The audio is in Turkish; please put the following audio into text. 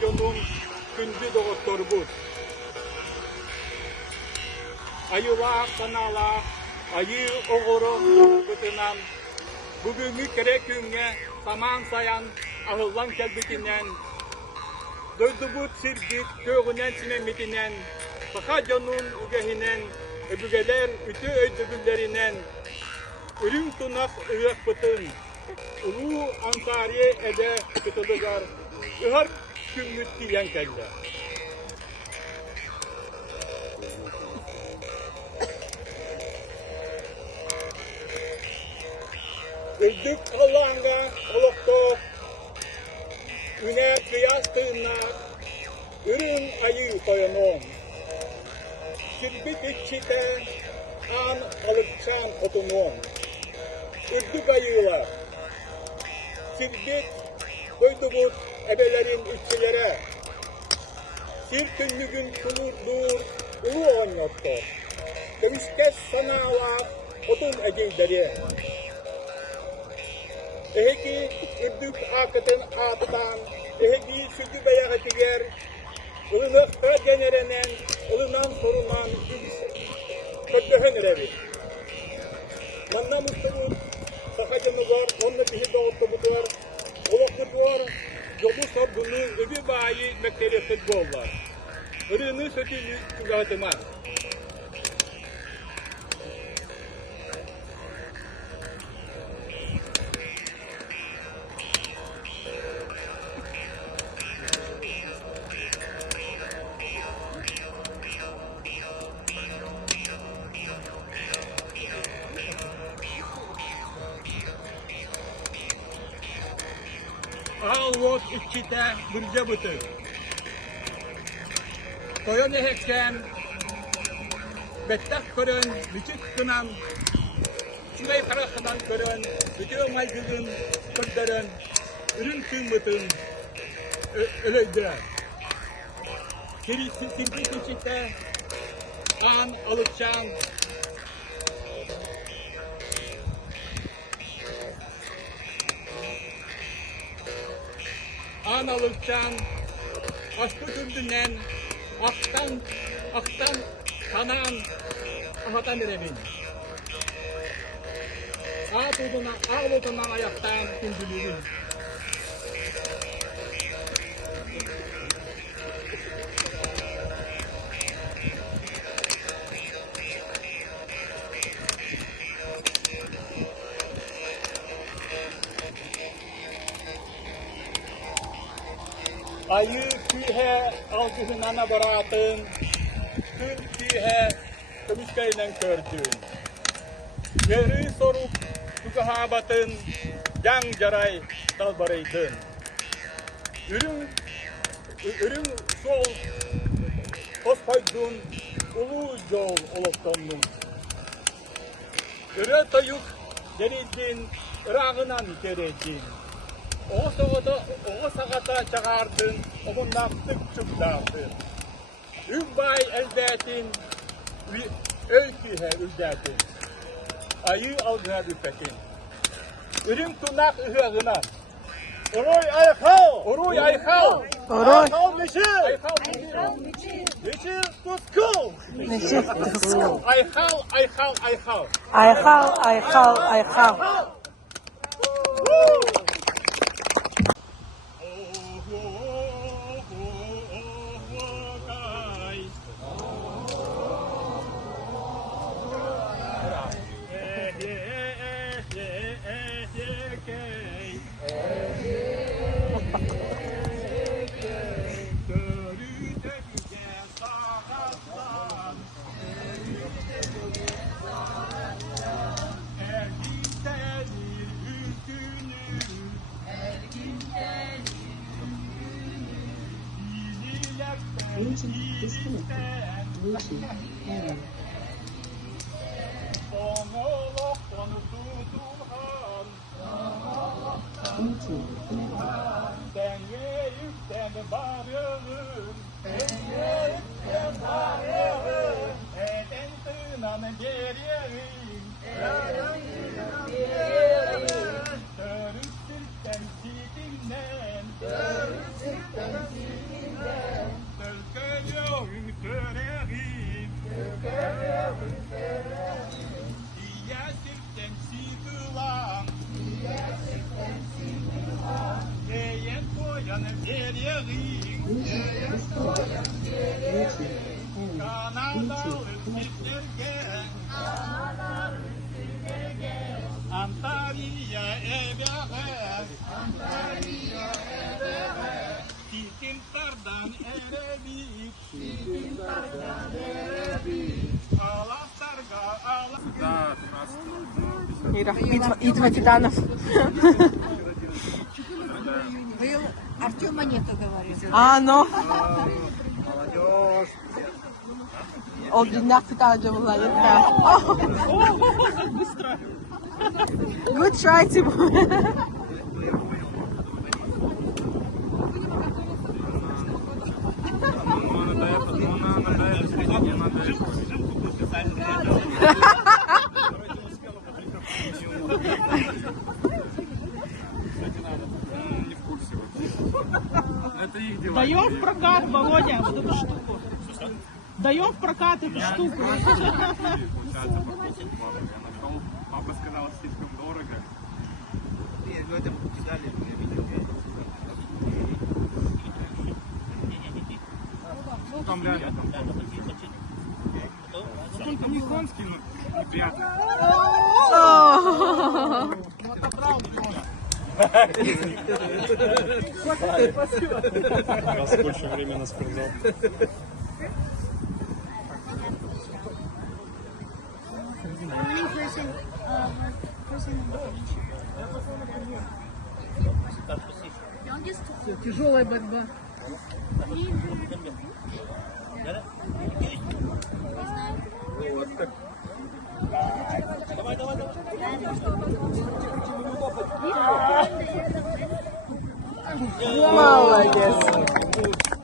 jonum kündü doğuttorbut. Ayıla, kanala, ayı oğuru bıtınan, bugünkü kere günge saman sayan ahıllan kelbitinden, doydubut sirgit köğünen sinemitinden, baka jonum ügehinen, öbügeler ütü öydübüllerinden, ürün tunak ıyak bıtın, ulu Ankara'ya ede kıtılıgar, ıhar kümmüt diyen kelle. Öldük Allah'ına oluktuk, üne kıyas tığınak, ürün ayı koyunum. Sirbik içite an alıkçan otunum. Öldük ayılar, sirbik koydubut ebelerin üççilere, sirkünlügün kulurdur, ulu oynattu. Dövüşkes sanalar, otun egeyleri. Eheki ürdük akıtın atıdan, eheki sütü beyakıtı yer, ılılıkta generenen, ılınan sorunan, kötühün revi. Nanna mutluluk, sakacımı var, onunla bihi doğuttu budur, olukut var, yolu sorduğunu öbü bayi mekteli futbollar. Irını sötü tügatımaz. Ağlot içite bürce bıtı. Koyon ehekken, bettak körön, mütük kınan, şurayı karakınan körön, bütün maygızın, kırdarın, ürün tüm bıtın, öleydiler. Sirbik içite, an alıkçan, an alıkçan, aşkı türdünden, aktan, kanan, ahatan erebin. Ağlodundan ayaktan kündülüğün. Ayı kühe algısın ana baratın, tüm kühe kımışkayla kördün. Yeri sorup tukahabatın, can caray dalbaraydın. Ürün sol, tospaydun, ulu yol oluktonun. Üre toyuk denizin, ırağınan keredin. O sağata çağırdın, onunla tık çıktardın. Übbay eldetin, öykühe üldetin. Ayı algına büpekin. Ürün tunak ıhığına. Oroy ayhal! Oroy ayhal! Ayhal meşil! Ayhal meşil tuskul! Meşil tuskul! Ayhal! Ayhal! Мира, битва титанов. Был Артем Монету говорил. А, ну. Молодежь. O günler tutarca bunlar yeter. Good try, Тимур. Даем в прокат, Володя, вот эту штуку. Даем в прокат эту штуку. Папа сказал, слишком дорого. Ну там реально. Ну там японский, но неприятно. Это правда. Раз больше времени на спортзал. Тяжелая борьба. Молодец.